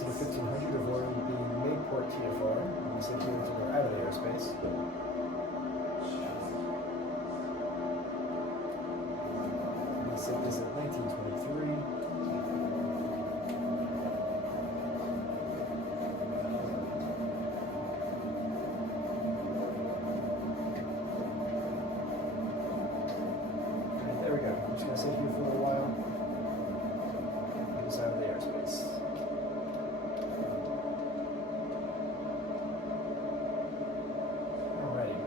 to the 1500, avoid the Mayport TFR. And we said here to go out of the airspace. And we set this at 1923. There we go. I'm just going to sit here for a little while. Get us out of the airspace. Alrighty.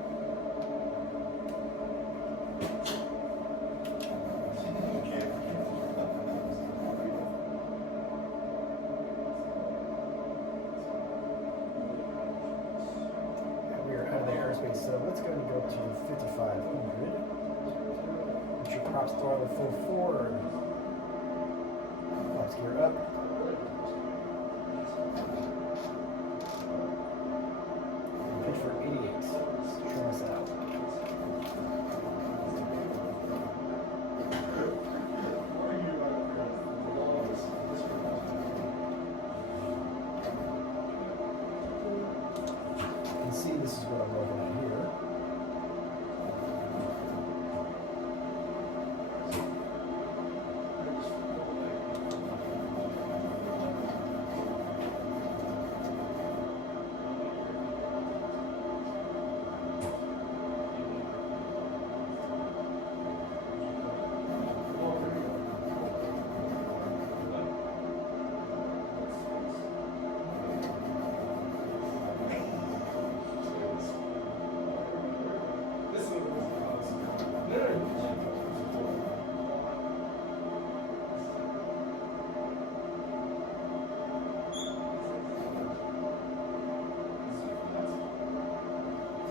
We are out of the airspace, so let's go and go to 5500. Your props throttle full forward. Props gear up. And pitch for 88. Trim us out. You can see this is what I'm looking at here.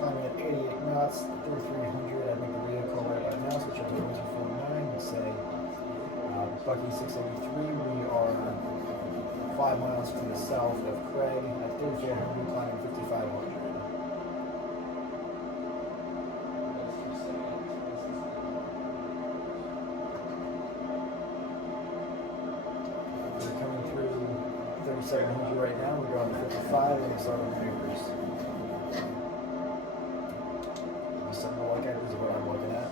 Climbing at 88 knots, 3300. I make the vehicle right about now, switch up to 249 and say Bucky 683. We are 5 miles to the south of Craig at 3400, climbing 5500. We're coming through 3700 right now. We're going to 55 and we start on maneuvers. Seminole look at is what I'm looking at.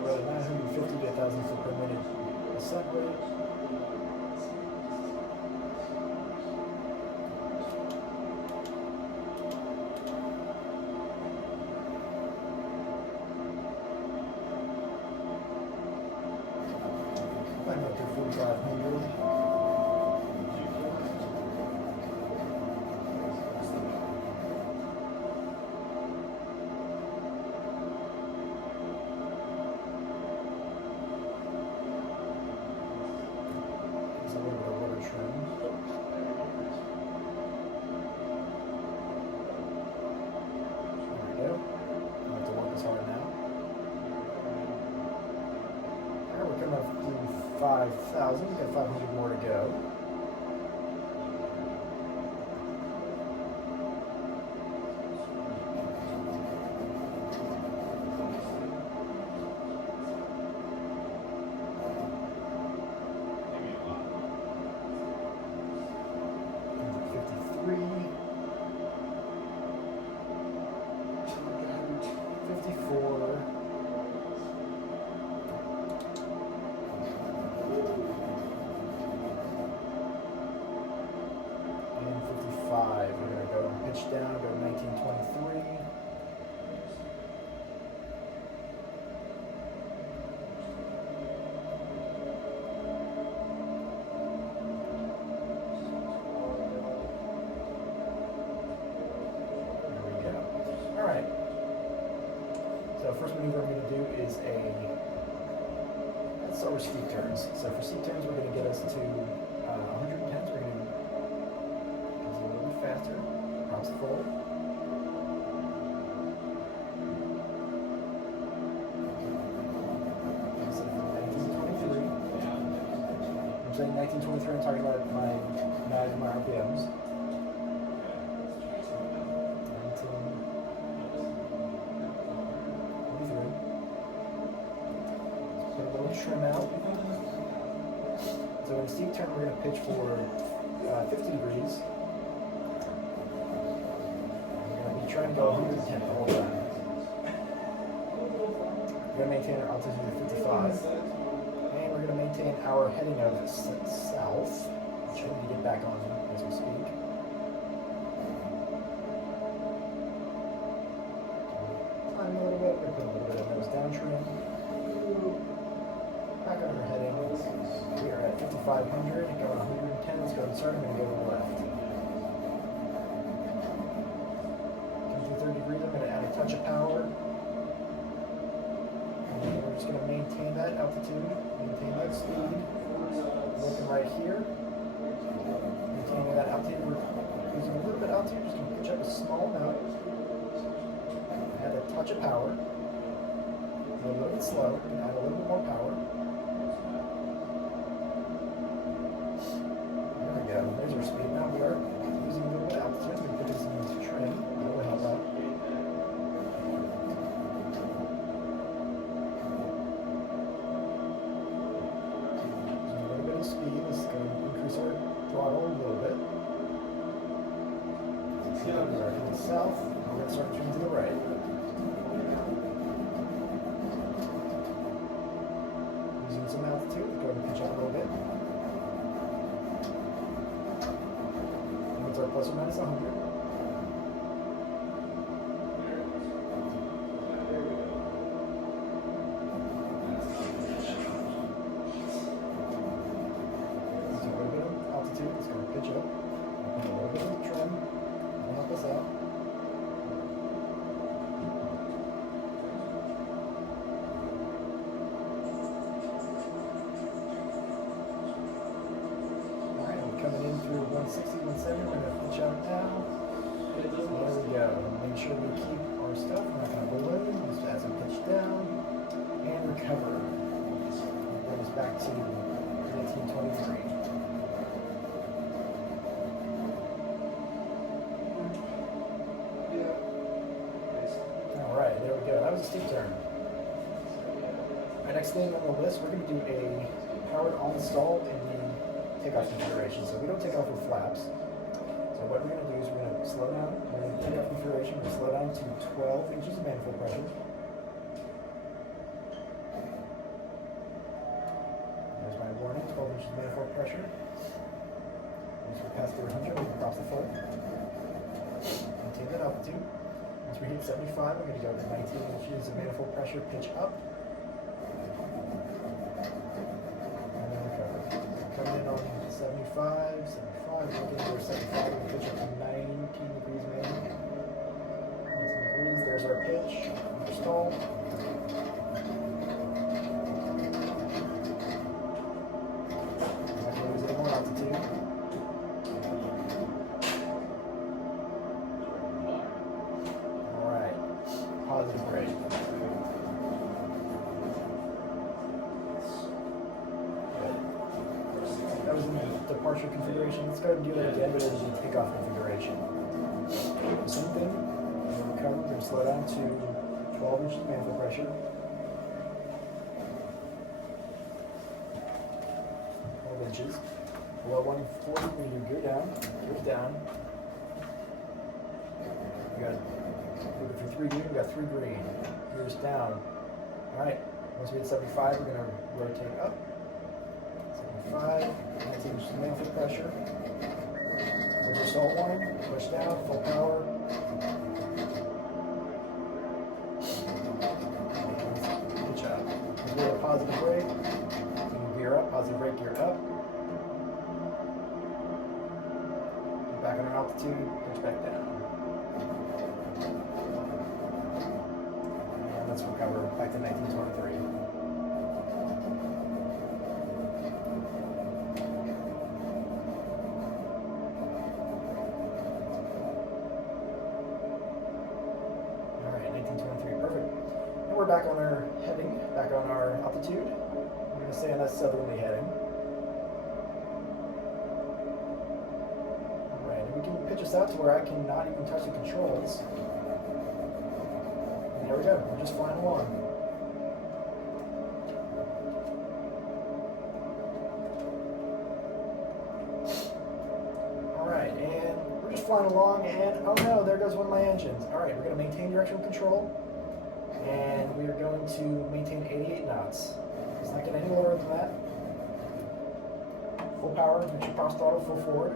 We're at 950 to 1,000 feet per minute ascent rate. I'm up to 4,500. There's a little bit of rubber trim. There we go. I have to work this hard now. We're coming up to 5,000. We've got 500 more to go. We're going to go pitch down, go 1923. There we go. All right. So first maneuver I'm going to do is let's start with steep turns. So for steep turns, we're going to get us to 110. So we're going to a little bit faster. Props forward. So 1923. I'm saying 1923. I'm talking about my RPMs. we'll trim out. So in a steep turn, we're going to pitch for 50 degrees. We're going to be trying to go 110 the whole time. We're going to maintain our altitude of 55. And we're going to maintain our heading of south. Which I need to get back on as we speak. Climb a little bit. We're going to put a little bit of nose down trim. Back on our heading. We are at 5,500, going 110. Let's go and start. I'm going to go to the left. Come through 30 degrees. I'm going to add a touch of power. And then we're just going to maintain that altitude, maintain that speed. Looking right here. Maintaining that altitude. We're using a little bit of altitude, just going to pitch up a small note. Add a touch of power. Go a little bit slow, and add a little bit more power. There we go. There's our speed. Now we are using a little bit of altitude. We're putting some trim. That will help out. Using a little bit of speed. This is going to increase our throttle a little bit. We are to the south. We're going to start turning to the right. Using some altitude. Go ahead and pitch up a little bit. Our plus or minus 100. There's a little bit of altitude. It's going to pitch up. A little bit of trim. That'll help us out. Coming in through 160, 170, we're going to pitch out now. There we go. Make sure we keep our stuff. We're not going to balloon. Just as we pitch down and recover. Bring us back to 1923. Alright, there we go. That was a steep turn. Our next thing on the list, we're going to do a powered on stall in the takeoff configuration. So we don't take off with flaps. So what we're going to do is we're going to slow down. We're going to take off configuration. We're going to slow down to 12 inches of manifold pressure. There's my warning, 12 inches of manifold pressure. Once we pass through 100, we can cross the foot. Maintain that altitude. Once we hit 75, we're going to go to 19 inches of manifold pressure, pitch up. Coming in on 75, looking for 75, we pitch up to 19 degrees maybe. 19 degrees, there's our pitch, our stall. Not going to lose any more altitude. Alright, positive brake. That was in the departure configuration. Let's go ahead and do that again, but it is in the takeoff configuration. Same thing. We're going to slow down to 12 inches manifold pressure. 12 inches. Below 140, we do gear down. Gears down. We got looking for 3 green. We got 3 green. Gears down. All right. Once we hit 75, we're going to rotate up. 75, 19 inches of manifold pressure. There's your stall warning, push down, full power. Good job. We'll do a positive brake. Gear up, positive brake, gear up. Get back on our altitude, pitch back down. And let's recover back to 1923. Perfect. And we're back on our heading, back on our altitude. We're going to stay on that southerly heading. Alright, and we can pitch us out to where I cannot even touch the controls. And there we go, we're just flying along. flying along, and oh no, there goes one of my engines. All right, we're going to maintain directional control, and we are going to maintain 88 knots. It's not getting any lower than that. Full power, make sure power throttle, full forward.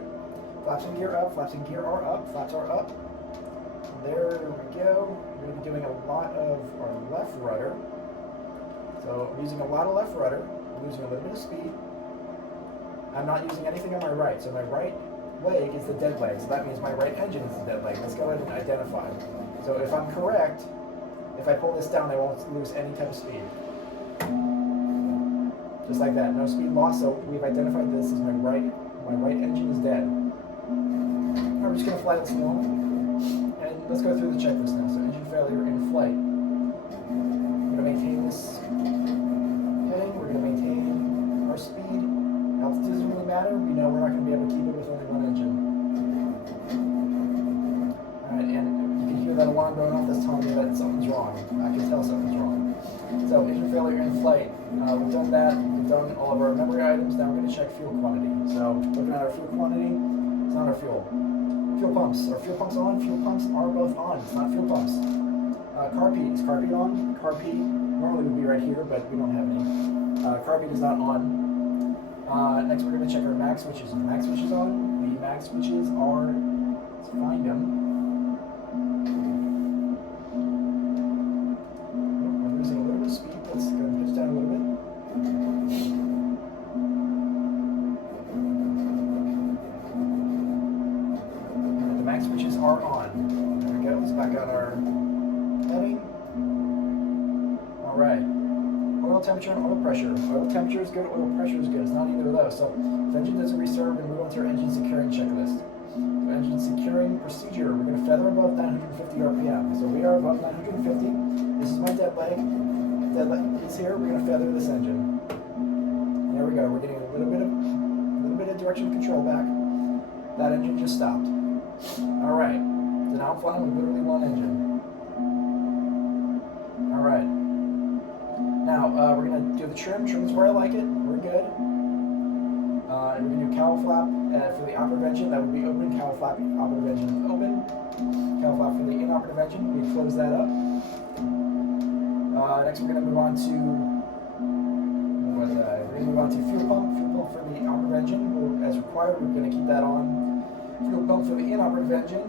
Flaps and gear up, flaps and gear are up, flaps are up. There we go. We're going to be doing a lot of our left rudder. So I'm using a lot of left rudder, I'm losing a little bit of speed. I'm not using anything on my right, so my right leg is the dead leg, so that means my right engine is the dead leg. Let's go ahead and identify. So if I'm correct, if I pull this down, I won't lose any type of speed. Just like that, no speed loss, so we've identified this as my right engine is dead. Now we're just going to fly this along, and let's go through the checklist now. So engine failure in flight. We're going to maintain this heading, we're going to maintain our speed. Altitude doesn't really matter, we know we're not going to be able to keep it with only one engine. Alright, and you can hear that alarm going off that's telling me that something's wrong. I can tell something's wrong. So engine failure in flight. We've done that, we've done all of our memory items, now we're going to check fuel quantity. So looking at our fuel quantity, it's not our fuel. Fuel pumps. Are fuel pumps on? Fuel pumps are both on. It's not fuel pumps. Carb heat. Is carb heat on? Carb heat normally would be right here, but we don't have any. Carb heat is not on. Next we're going to check our mag switches. The mag switches on. The mag switches are, let's find them. Oh, we're losing a little bit of speed. Let's go and pitch down a little bit. And the mag switches are on. There we go. Let's back on our heading. Alright. Oil temperature and oil pressure. Oil temperature is good, oil pressure is good. It's not either of those. So if engine doesn't reserve, then move on to our engine securing checklist. So engine securing procedure, we're going to feather above 950 RPM. So we are above 950. This is my dead leg. Dead leg is here. We're going to feather this engine. There we go. We're getting a little bit of direction control back. That engine just stopped. All right. So now I'm flying with literally one engine. All right. Now, we're going to do the trim. Trim's where I like it. We're good. And we're going to do cowl flap for the operative engine. That would be open. Cowl flap, operative engine is open. Cowl flap for the inoperative engine. We close that up. Next, we're going to move on to fuel pump. Fuel pump for the operative engine. As required, we're going to keep that on. Fuel pump for the inoperative engine.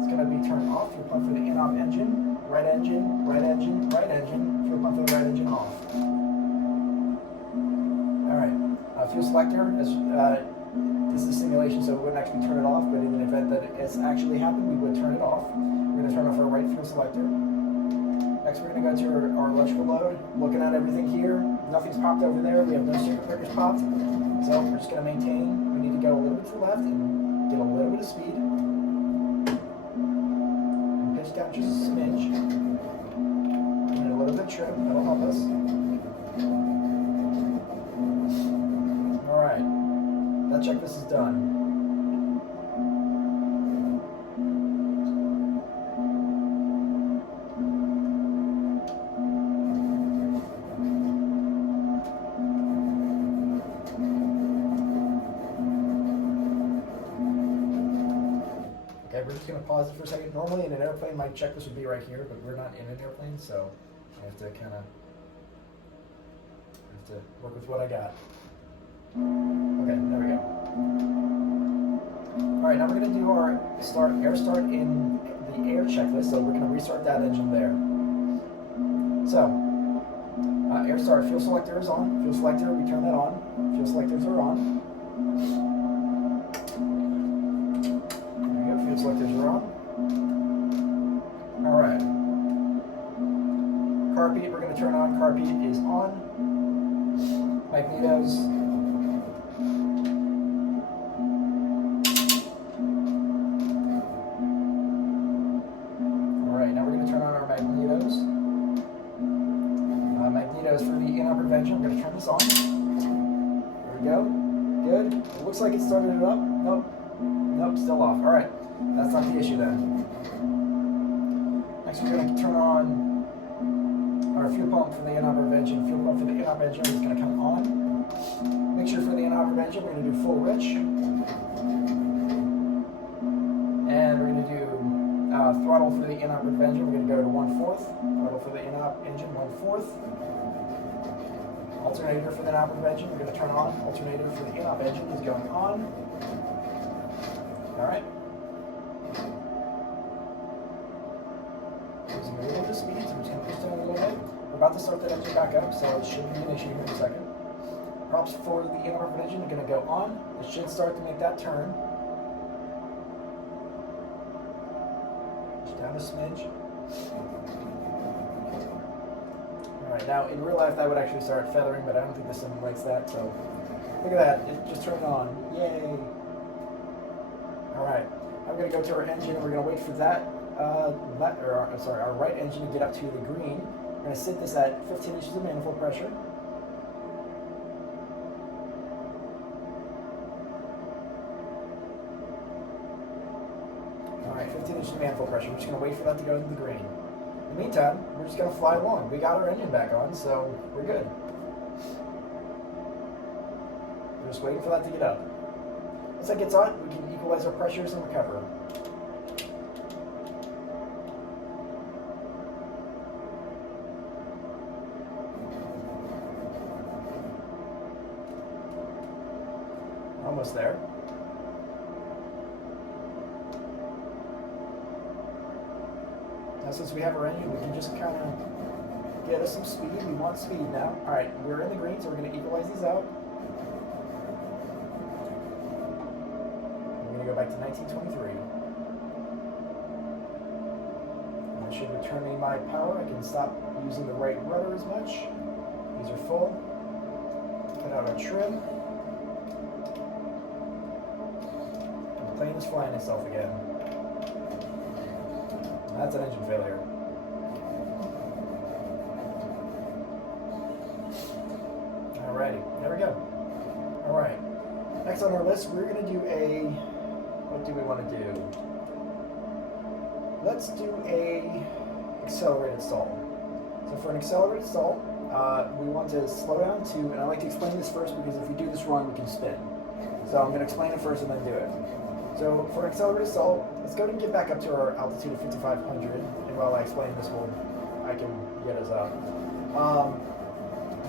It's going to be turned off. Fuel pump for the inop engine. Right engine, right engine, right engine. Fuel pump for the right engine off. Alright, fuel selector, this is a simulation, so we wouldn't actually turn it off, but in the event that it's actually happened, we would turn it off. We're going to turn off our right fuel selector. Next, we're going to go to our electrical load. Looking at everything here, nothing's popped over there, we have no circuit breakers popped. So we're just going to maintain, we need to go a little bit to the left and get a little bit of speed. And pitch down just a smidge. And a little bit of trim, that'll help us. Alright, that checklist is done. Okay, we're just going to pause it for a second. Normally in an airplane, my checklist would be right here, but we're not in an airplane, so I have to work with what I got. Okay, there we go. Alright, now we're going to do our air start in the air checklist, so we're going to restart that engine there. So, air start, fuel selector is on. Fuel selector, we turn that on. Fuel selectors are on. There we go, fuel selectors are on. Alright. Carb heat, we're going to turn on. Carb heat is on. Magnetos. Alright, now we're going to turn on our magnetos. Magnetos for the inoperative engine. We're going to turn this on. There we go. Good. It looks like it started it up. Nope. Nope, still off. Alright, that's not the issue then. Next we're going to turn on our fuel pump for the inoperative engine. Fuel pump for the inoperative engine is going to come on. Mixture for the inoperative engine, we're going to do full rich. And throttle for the inoperative engine, we're going to go to 1/4. Throttle for the inop engine, 1/4. Alternator for the inoperative engine, we're going to turn on. Alternator for the inop engine is going on. Alright. Losing a little bit of speed, so I'm just going to push down a little bit. We're about to start that engine back up, so it shouldn't be an issue here in a second. Props for the inoperative engine are going to go on. It should start to make that turn. Down a smidge. Alright, now in real life that would actually start feathering, but I don't think this simulates that, so look at that, it just turned on. Yay! Alright, I'm going to go to our engine and we're going to wait for that, our right engine to get up to the green. We're going to sit this at 15 inches of manifold pressure. Alright, 15 inches of manifold pressure. We're just going to wait for that to go to the green. In the meantime, we're just going to fly along. We got our engine back on, so we're good. We're just waiting for that to get up. Once that gets on, we can equalize our pressures and recover. Almost there. Now since we have our engine, we can just kind of get us some speed. We want speed now. Alright, we're in the green, so we're going to equalize these out. We're going to go back to 1923. That should return me my power. I can stop using the right rudder as much. These are full. Cut out our trim. And the plane is flying itself again. That's an engine failure. Alrighty, there we go. Alright, next on our list, we're going to do a, what do we want to do? Let's do a accelerated stall. So for an accelerated stall, we want to slow down to, and I like to explain this first because if we do this wrong, we can spin. So I'm going to explain it first and then do it. So for an accelerated stall, let's go and get back up to our altitude of 5,500. And while I explain this, I can get us up.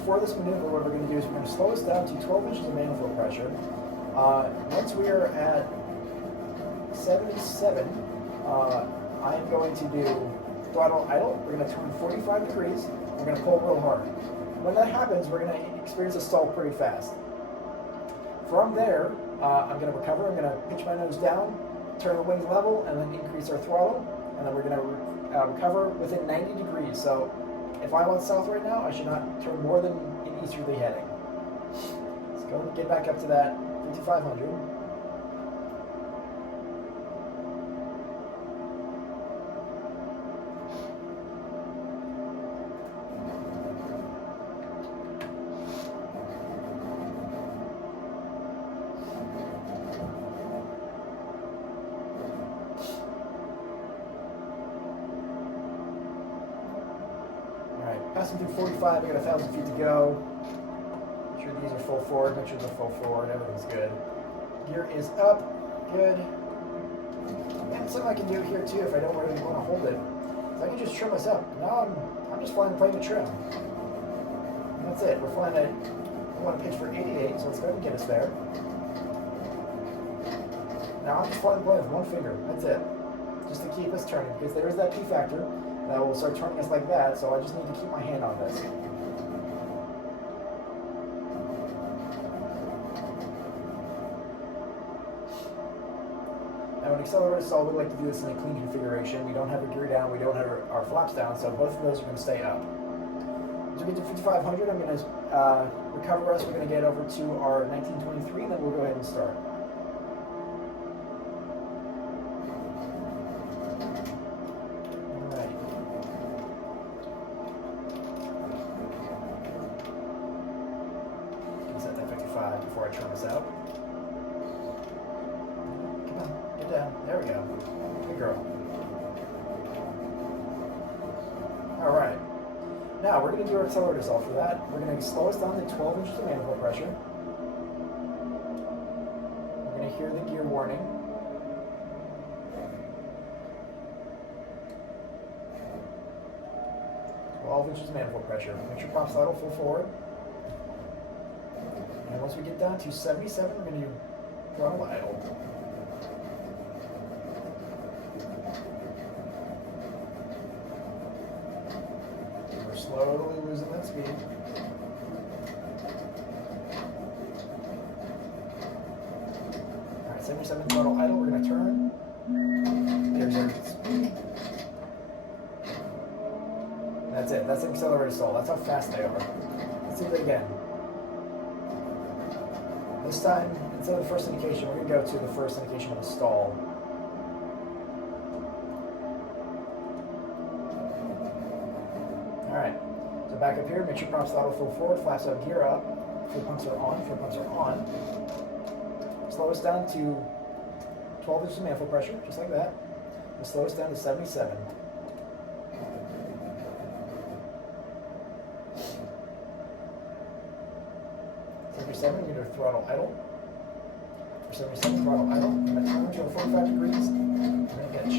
For this maneuver, what we're going to do is we're going to slow us down to 12 inches of manifold pressure. Once we are at 77, I'm going to do throttle idle. We're going to turn 45 degrees. We're going to pull real hard. When that happens, we're going to experience a stall pretty fast. From there, I'm going to recover. I'm going to pitch my nose down, turn the wings level, and then increase our throttle. And then we're going to recover within 90 degrees. So if I want south right now, I should not turn more than an easterly heading. Let's go and get back up to that 5,500. Passing through 45, I got 1,000 feet to go. Make sure these are full forward, make sure they're full forward, everything's good. Gear is up, good. And something I can do here too if I don't really want to hold it, is I can just trim us up. Now I'm just flying the plane to trim. And that's it, we're flying at, I want to pitch for 88, so let's go ahead and get us there. Now I'm just flying the plane with one finger, that's it. Just to keep us turning, because there is that P factor. That will start turning us like that, so I just need to keep my hand on this. Now an accelerated stall, we like to do this in a clean configuration. We don't have a gear down, we don't have our flaps down, so both of those are going to stay up. As we get to 5,500, I'm going to recover us. We're going to get over to our 1923, and then we'll go ahead and start. Before I turn this out. Come on, get down. There we go. Good girl. Alright. Now we're going to do our accelerator stall for that. We're going to slow us down to 12 inches of manifold pressure. We're going to hear the gear warning. 12 inches of manifold pressure. Make sure prop throttle full forward. And once we get down to 77, we're going to throttle idle. We're slowly losing that speed. Alright, 77 throttle idle, we're going to turn. There's our speed. That's it. That's an accelerated stall. That's how fast they are. Let's do that again. This time, instead of the first indication, we're going to go to the first indication of the stall. Alright. So back up here, make sure prop throttle full forward, flaps out, gear up. Fuel pumps are on, fuel pumps are on. Slow us down to 12 inches of manifold pressure, just like that. And slow us down to 77. 77, we're going to throttle idle. For 77, throttle idle. We're going to turn to 45 degrees. We're going to pitch.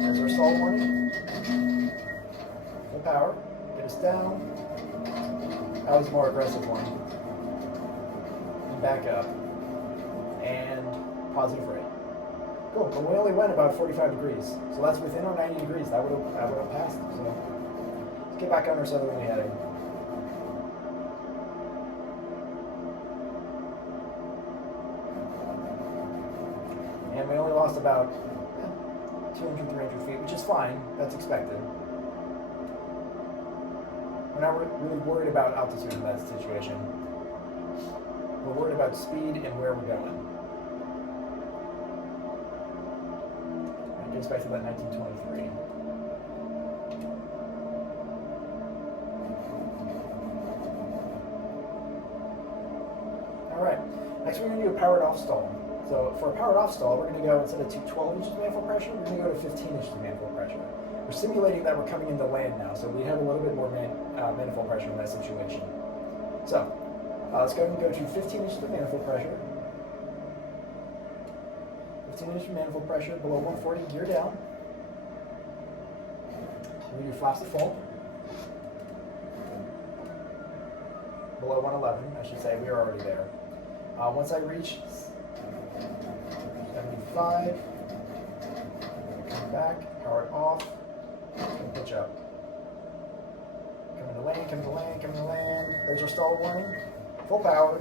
There's our stall warning. Full power. Get us down. That was a more aggressive one. And back up. And positive rate. Cool, but we only went about 45 degrees. So that's within our 90 degrees. That would have passed. So let's get back on our southerly heading. And we only lost about 200, 300 feet, which is fine. That's expected. We're not really worried about altitude in that situation. We're worried about speed and where we're going. And get us back to that 1923. All right. Next, we're going to do a powered off stall. So for a powered off stall, we're going to go, instead of 12 inches of manifold pressure, we're going to go to 15 inches of manifold pressure. We're simulating that we're coming into land now, so we have a little bit more manifold pressure in that situation. So let's go ahead and go to 15 inches of manifold pressure. 15 inches of manifold pressure, below 140, gear down. We do flaps to full. Below 111, I should say, we are already there. Once I reach 75, come back, power it off, and pitch up. Coming to land, coming to land, coming to land. There's our stall warning. Full power.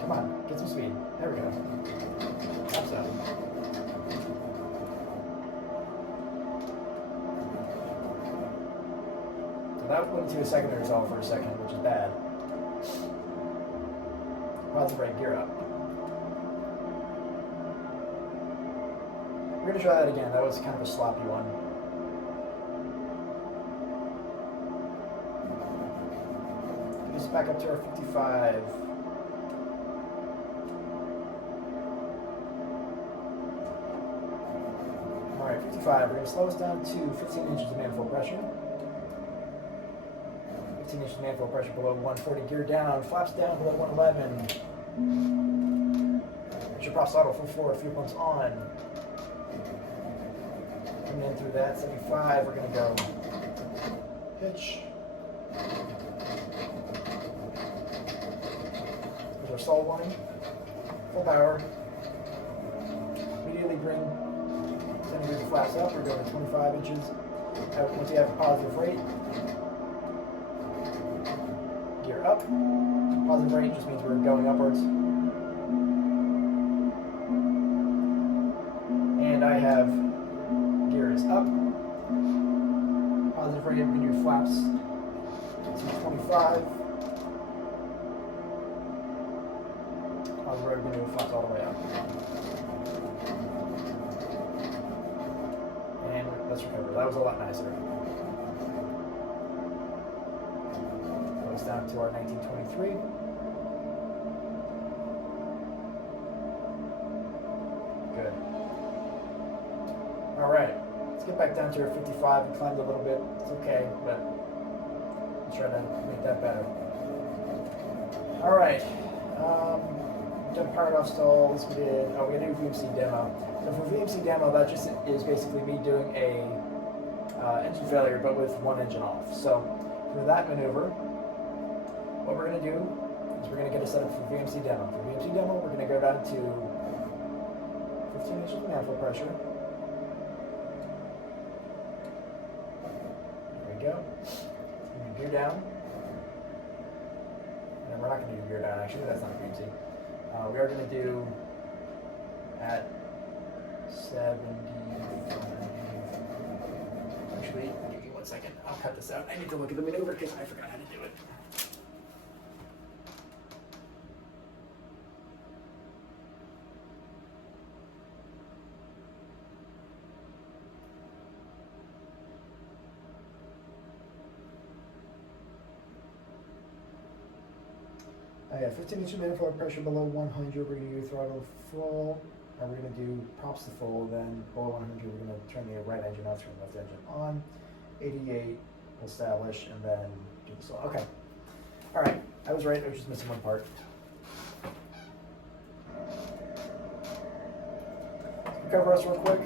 Come on, get some speed. There we go. That's up. So that went into a secondary stall for a second, which is bad. Positive brake, gear up. We're going to try that again. That was kind of a sloppy one. Just back up to our 55. All right, 55. We're going to slow us down to 15 inches of manifold pressure. 15 inches of manifold pressure below 140. Gear down. Flaps down below 111. Make sure prop throttle full forward. Fuel pumps on. Coming in through that 75. We're going to go pitch. There's our stall warning. Full power. Immediately bring 10 degrees of flaps up. We're going 25 inches. Once you have a positive rate, gear up. Positive rate just means we're going upwards. And I have gears up. Positive rate, we do flaps to 25. Positive rate, we do flaps all the way up. And let's recover. That was a lot nicer. Goes down to our 1923. Good. All right. Let's get back down to our 55. We climbed a little bit. It's okay, but let's try to make that better. All right. done powered off stalls. We did. Oh, we had a VMC demo. So for VMC demo, that just is basically me doing a engine failure, but with one engine off. So for that maneuver, what we're going to do is we're going to get a setup for VMC demo. For VMC demo, we're going to go down to 15 inches of manifold pressure. There we go. We're going to gear down. And we're not going to do gear down, actually. That's not VMC. We are going to do at 70. Actually, give me 1 second. I'll cut this out. I need to look at the maneuver because I forgot how to do it. Yeah, 15 inches of manifold pressure below 100. We're going to do throttle full. And we're going to do props to full. Then below 100, we're going to turn the right engine off, turn the left engine on. 88, we'll establish, and then do the slow. Okay. All right. I was right. I was just missing one part. Cover us real quick.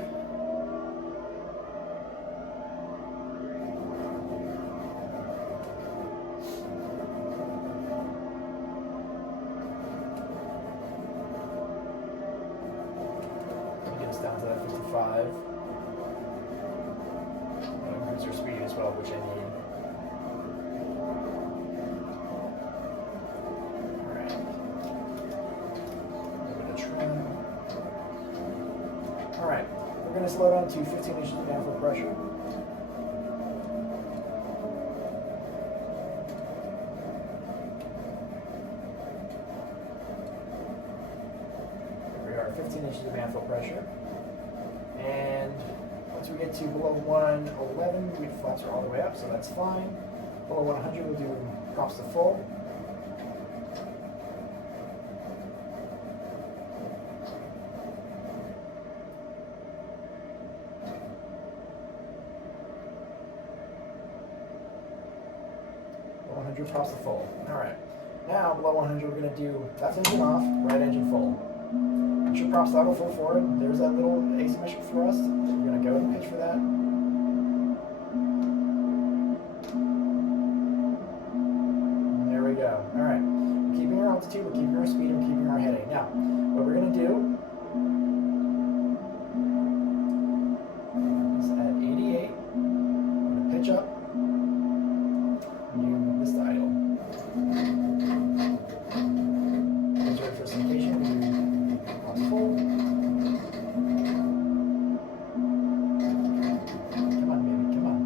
Down to that 55. Increase our speed as well, which I need. Alright. Over the trim. Alright. We're going to slow down to 15 inches of manifold pressure. There we are, 15 inches of manifold pressure. And once we get to below 111, the flaps are all the way up, so that's fine. Below 100, we'll do props to full. Below 100, props to full. All right. Now, below 100, we're going to do left engine off, right engine full. Your props throttle full forward. There's that little asymmetric thrust. We're going to go and pitch for that. And there we go. All right. We're keeping our altitude, we're keeping our speed, we're keeping our heading. Now, what we're going to do is at 88, we're going to pitch up and do this to idle. Reserve for syndication. Full. Come on, baby, come on.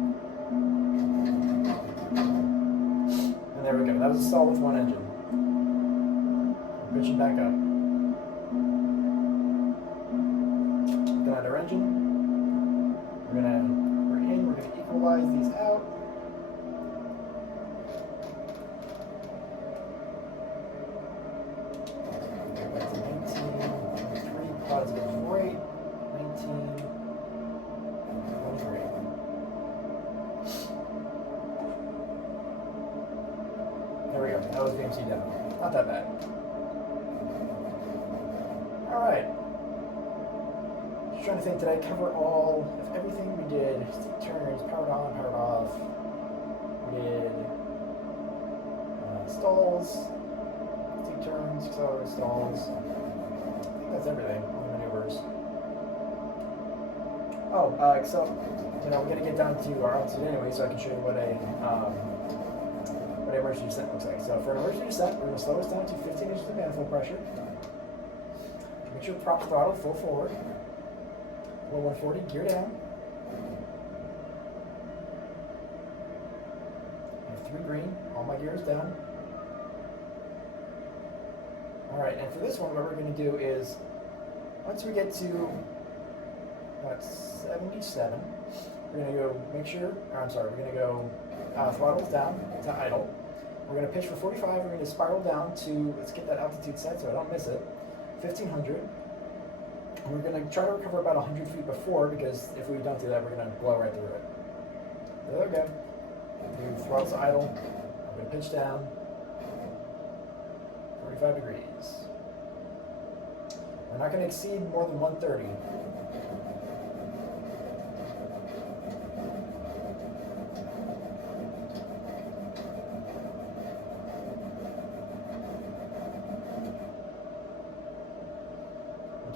And there we go. That was a stall with one engine. We're pitching back up. Looking at our engine. We're gonna equalize these out. Positive rate, 19, rate. There we go, that was VMC demo. Not that bad. Alright. Just trying to think, did I cover all of everything we did? Turns, powered on, powered off. We did stalls, deep turns, accelerated stalls. I think that's everything. Maneuvers. Oh, so we're gonna get down to our altitude anyway, so I can show you what an emergency descent looks like. So for an emergency descent, we're gonna slow us down to 15 inches of manifold pressure. Make sure prop throttle full forward. Below 140, gear down. I have 3 green. All my gears down. All right, and for this one, what we're gonna do is, once we get to about 77, we're going to go we're going to go throttles down to idle. We're going to pitch for 45, we're going to spiral down to, let's get that altitude set so I don't miss it, 1500. And we're going to try to recover about 100 feet before, because if we don't do that, we're going to blow right through it. There we go. Do throttles to idle. I'm going to pitch down, 45 degrees. not going to exceed more than 130.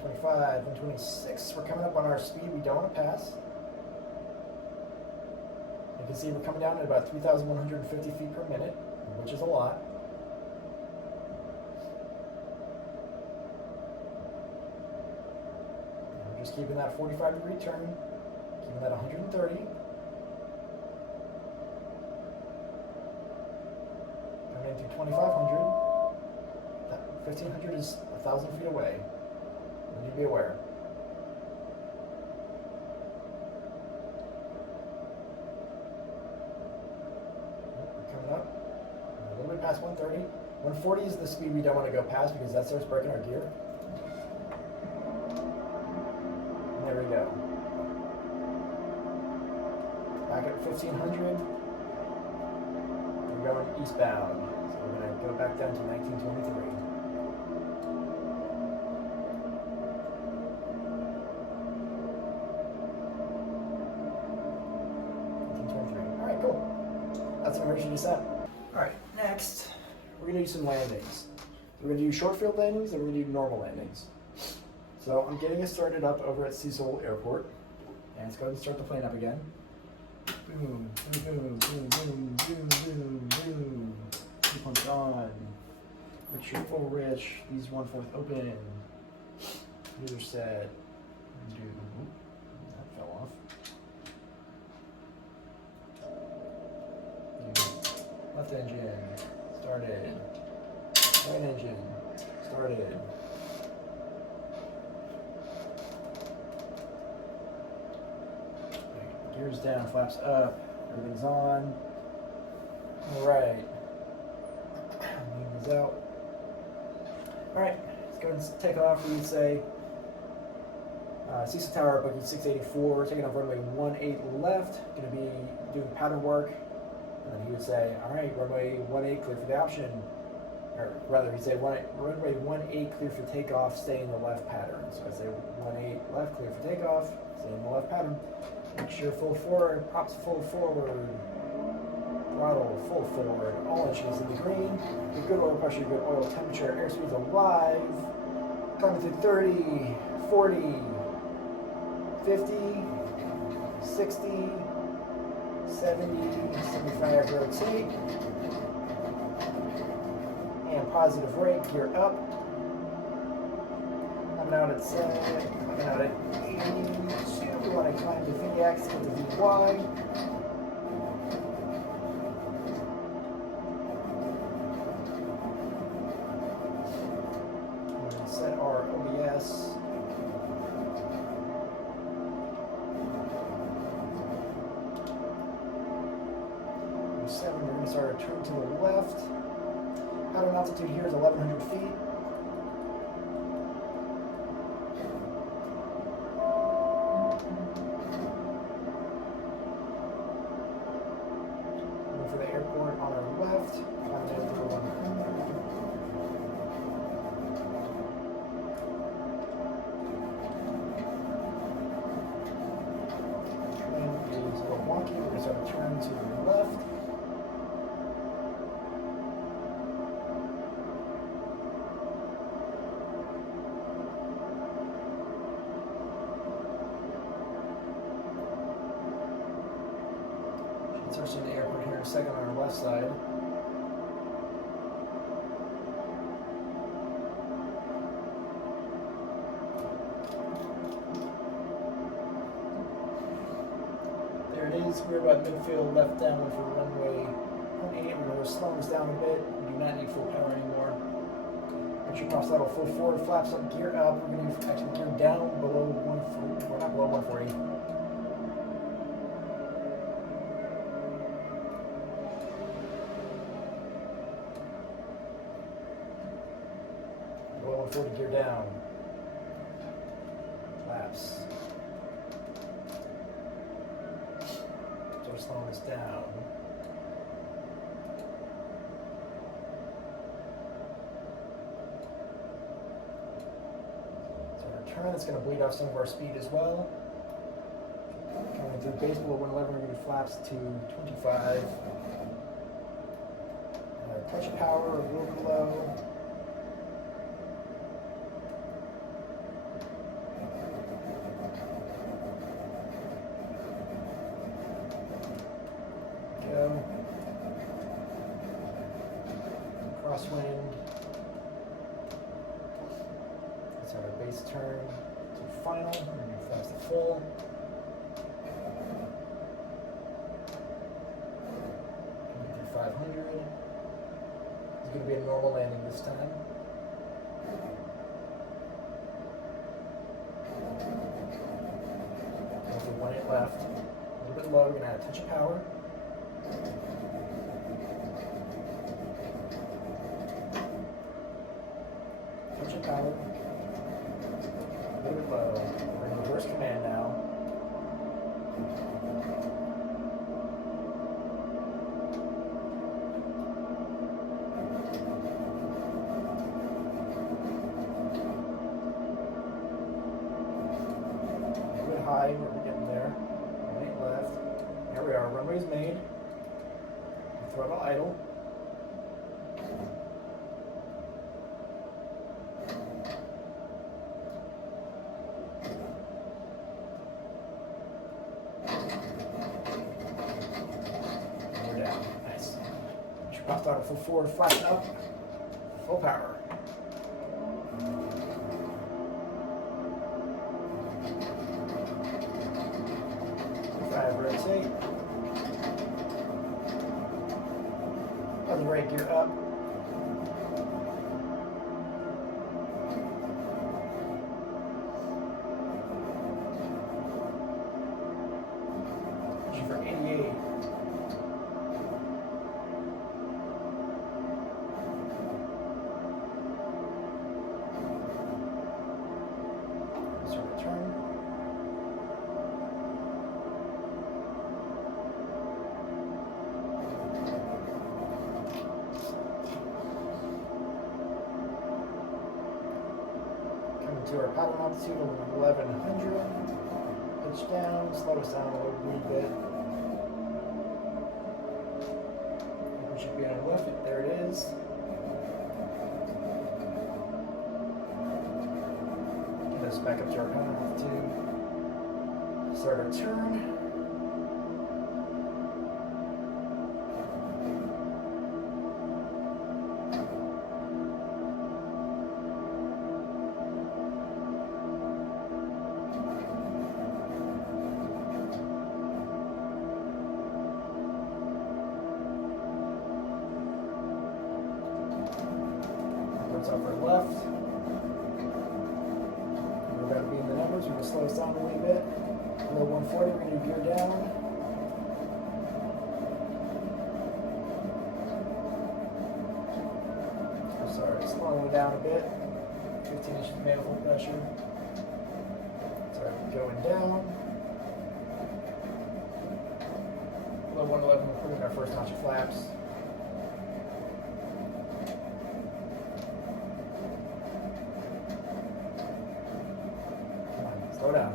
$125, $126. We're coming up on our speed we don't want to pass. You can see we're coming down at about 3,150 feet per minute, which is a lot. And we're just keeping that 45-degree turn, keeping that 130. Coming into 2,500. That 1,500 is 1,000 feet away. You need to be aware. Coming up, a little bit past 130. 140 is the speed we don't want to go past because that starts breaking our gear. And there we go. Back at 1,500. We're going eastbound. So we're going to go back down to 1923. That's an emergency descent. Alright, next, we're going to do some landings. We're going to do short field landings and we're going to do normal landings. So I'm getting us started up over at Seminole Airport. And let's go ahead and start the plane up again. Boom, boom, boom, boom, boom, boom, boom, boom. 2 points on. Make sure full rich. These 1/4 open. User set. That fell off. Left engine, started. Right engine, started. Gears down, flaps up, everything's on. Alright. Leave these out. Alright, let's go ahead and take off. We would say Cecil Tower, booking 684, taking off runway 18 left, going to be doing pattern work. And then he would say, all right, runway 18 clear for the option. Or rather, he'd say, runway 18 clear for takeoff, stay in the left pattern. So I'd say 18 left, clear for takeoff, stay in the left pattern. Make sure full forward, props full forward, throttle full forward, all engines in the green. Good oil pressure, good oil temperature, airspeed's alive. Climbing through 30, 40, 50, 60, 70, 75, rotate, and positive rate, gear up. Coming out at 7, coming out at 82. We want to climb the VX, get the VY. We're going to set our OBS. 7, we're going to start our turn to the left. Pattern altitude here is 1,100 feet. Going for the airport on our left. Climbing down to the 100. Train is a little wonky. We're going to start a turn to the left. Searching the airport here in a second on our left side. There it is. We're about midfield, left downwind for runway 18. We're going to slow this down a bit. We do not need full power anymore. Make sure props throttle full forward, flaps up, gear up. We're going to actually gear down below 140. We're not below 140. Below 140, gear down. Flaps. So we're slowing this down. So turn. That's going to bleed off some of our speed as well. Coming through baseball at 111, we're going to do flaps to 25. Touch of power, a little below. Go. Crosswind. That's our base turn to final. We're going to do flaps to full. Coming through 500. It's going to be a normal landing this time. Going for 1-8 left. A little bit low, we're going to add a touch of power. Touch of power. A little bit low. We're in reverse command now. High, we're getting there. 1-8 left. There we are. Runway's made. Throttle idle. And we're down. Nice. Drop throttle full forward, flash up. Full power. Rotate. On the right gear up. G for 88. So return. To our pattern altitude of 1100. Pitch down, slow us down a little wee bit. We should be on our left. There it is. Get us back up to our pattern altitude. Start our turn. Upper left. We're going to be in the numbers. We're going to slow us down a wee bit. Below 140, we're going to gear down. Oh, sorry, slowing down a bit. 15 inches of manifold pressure. Sorry, going down. Below 111, we're putting our first notch of flaps. Slow down.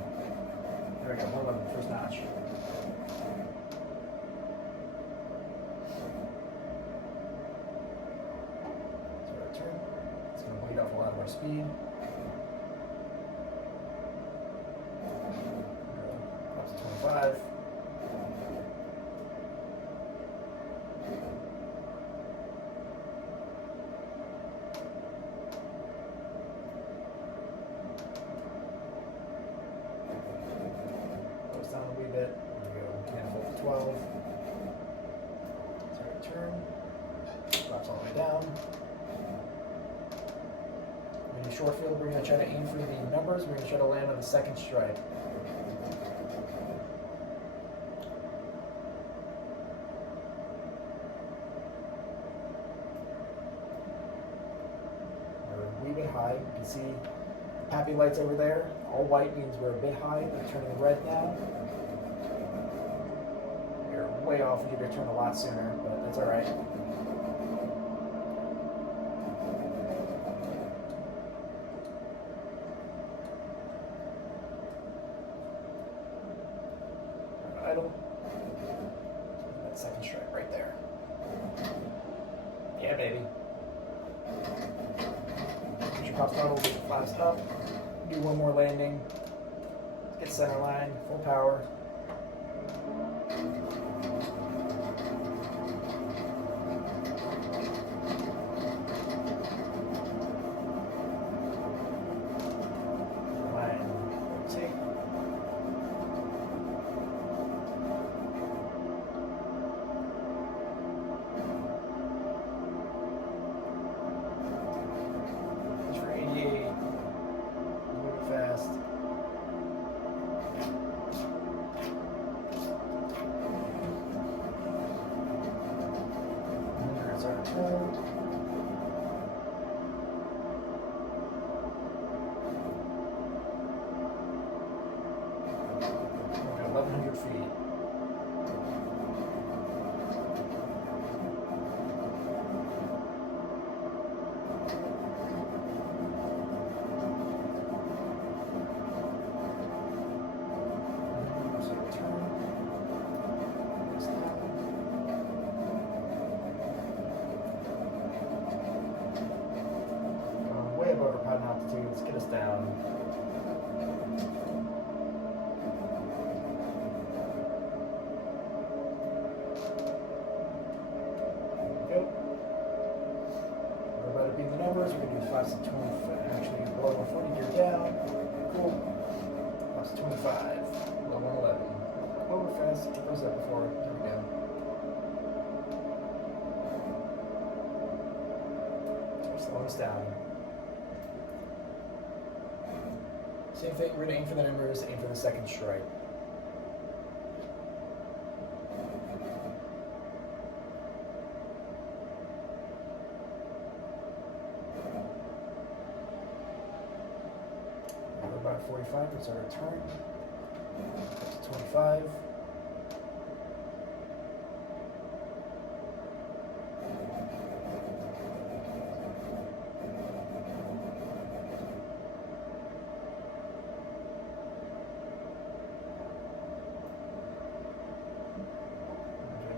There we go, 111, first notch. So our turn. It's going to bleed off a lot of our speed. Up to 25. Down a wee bit. There we go. Manifold to 12. So our turn. Drops all the way down. We're going to do short field. We're going to try to aim for the numbers. We're going to try to land on the second strike. We're a wee bit high. You can see happy lights over there. All white means we're a bit high. They're turning red now. We're way off. We need to turn a lot sooner, but that's all right. idle. That second strike right there. Yeah, baby. Push your pop throttle, get the flaps up. Do one more landing. Get center line, full power. Fast. There's our turn. We're at 1,100 feet. Way above our pattern altitude. Let's get us down. Go. We're about to beat the numbers. We're going to do 5 to 20. Actually, below 140 gear down. Cool. 5 to 25. Below 111. Over fast. It goes up before. There we go. Slow us down. Same thing, we're going to aim for the numbers, aim for the second strike. We're about 45, it's our turn. 25.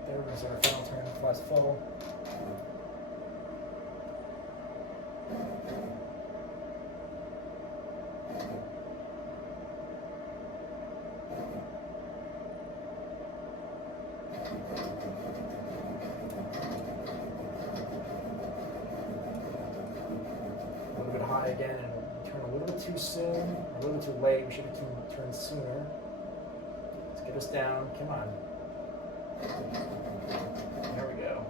There was our final turn, last full. A little bit high again, and turn a little bit too soon, a little bit too late. We should have turned sooner. Let's get us down. Come on. There we go.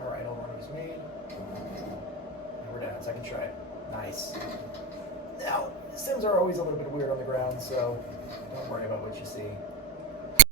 Our idle run was made. And we're down. Second try. Nice. Now, sims are always a little bit weird on the ground, so don't worry about what you see.